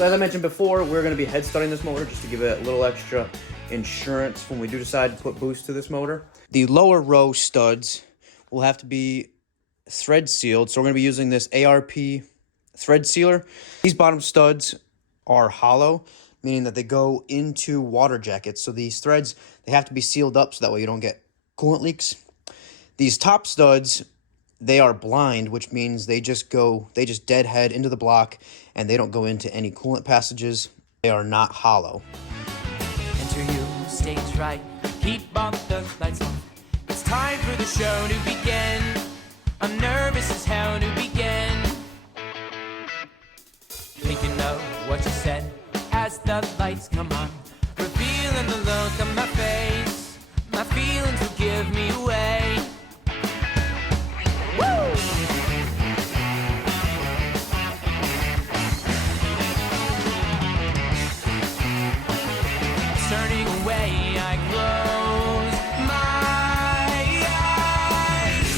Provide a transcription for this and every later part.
So as I mentioned before, we're going to be head studding this motor just to give it a little extra insurance when we do decide to put boost to this motor. The lower row studs will have to be thread sealed, so we're going to be using this ARP thread sealer. These bottom studs are hollow, meaning that they go into water jackets. So these threads, they have to be sealed up so that way you don't get coolant leaks. These top studs, they are blind, which means they just deadhead into the block and they don't go into any coolant passages. They are not hollow. Enter you, stage right, keep on the lights on. It's time for the show to begin. I'm nervous as hell to begin. Thinking of what you said as the lights come on, revealing the look on my face. My feelings will give me away. Woo! Turning away, I close my eyes.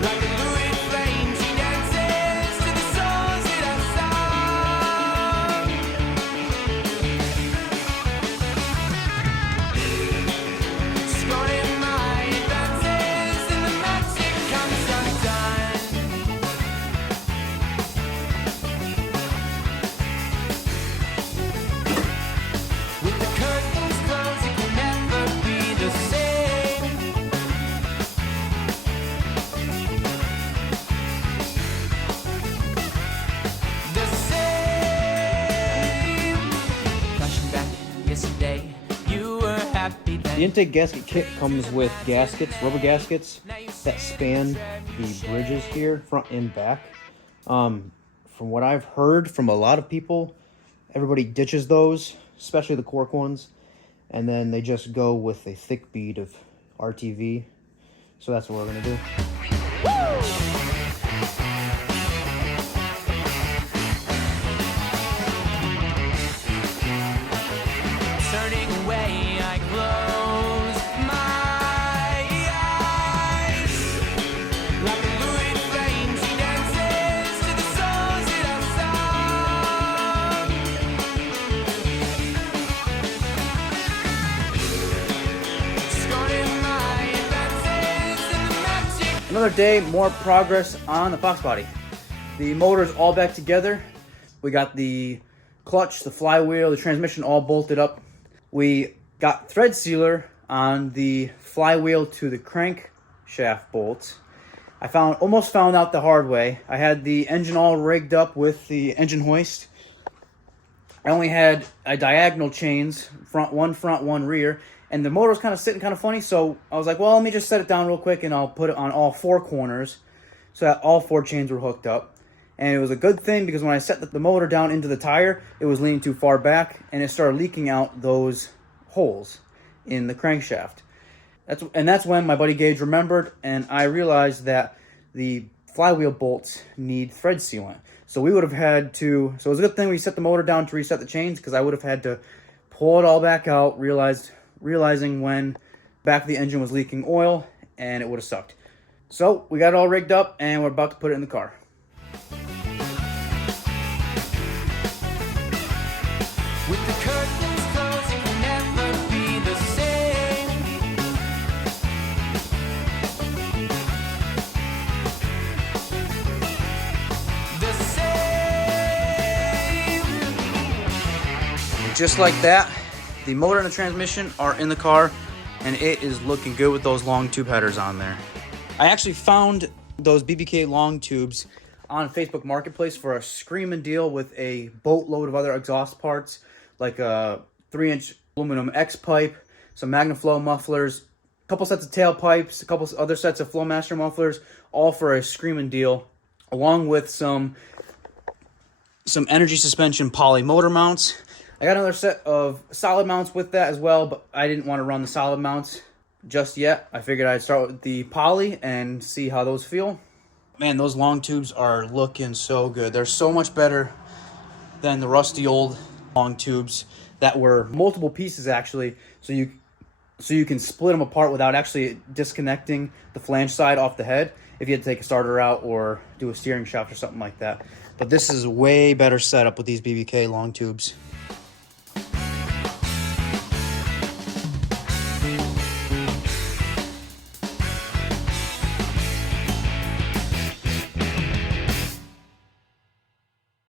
Like a lurid flame, she dances to the songs that I sung. Scoring my advances and the magic comes undone. With the curtains closed, it can never be the same. The same. Flashing back yesterday, you were happy then. The intake gasket kit comes with gaskets, rubber gaskets, that span the bridges here, front and back. From what I've heard from a lot of people, everybody ditches those, especially the cork ones, and then they just go with a thick bead of RTV. So that's what we're gonna do. Turning away, I close my eyes. Like a lurid flame, she dances to the songs that I sung. Scoring my advances and the magic. Another day, more progress on the Foxbody. The motor is all back together. We got the clutch, the flywheel, the transmission all bolted up. We got thread sealer on the flywheel to the crankshaft bolts. I almost found out the hard way. I had the engine all rigged up with the engine hoist. I only had a diagonal chains, front, one rear, and the motor was kind of sitting kind of funny, so I was like, well, let me just set it down real quick and I'll put it on all four corners so that all four chains were hooked up. And it was a good thing because when I set the motor down into the tire, it was leaning too far back and it started leaking out those holes in the crankshaft. That's when my buddy Gage remembered, and I realized that the flywheel bolts need thread sealant. So we would have had to, so it was a good thing we set the motor down to reset the chains, because I would have had to pull it all back out, realizing when back of the engine was leaking oil, and it would have sucked. So we got it all rigged up and we're about to put it in the car. With the curtains closed, it can never be the same. The same. Just like that, the motor and the transmission are in the car, and it is looking good with those long tube headers on there. I actually found those BBK long tubes on Facebook Marketplace for a screaming deal with a boatload of other exhaust parts, like a 3-inch aluminum X pipe, some MagnaFlow mufflers, a couple sets of tailpipes, a couple other sets of Flowmaster mufflers, all for a screaming deal, along with some energy suspension poly motor mounts. I got another set of solid mounts with that as well, but I didn't want to run the solid mounts just yet. I figured I'd start with the poly and see how those feel. Man, those long tubes are looking so good. They're so much better than the rusty old long tubes that were multiple pieces, actually. So you so you can split them apart without actually disconnecting the flange side off the head if you had to take a starter out or do a steering shaft or something like that. But this is a way better setup with these BBK long tubes.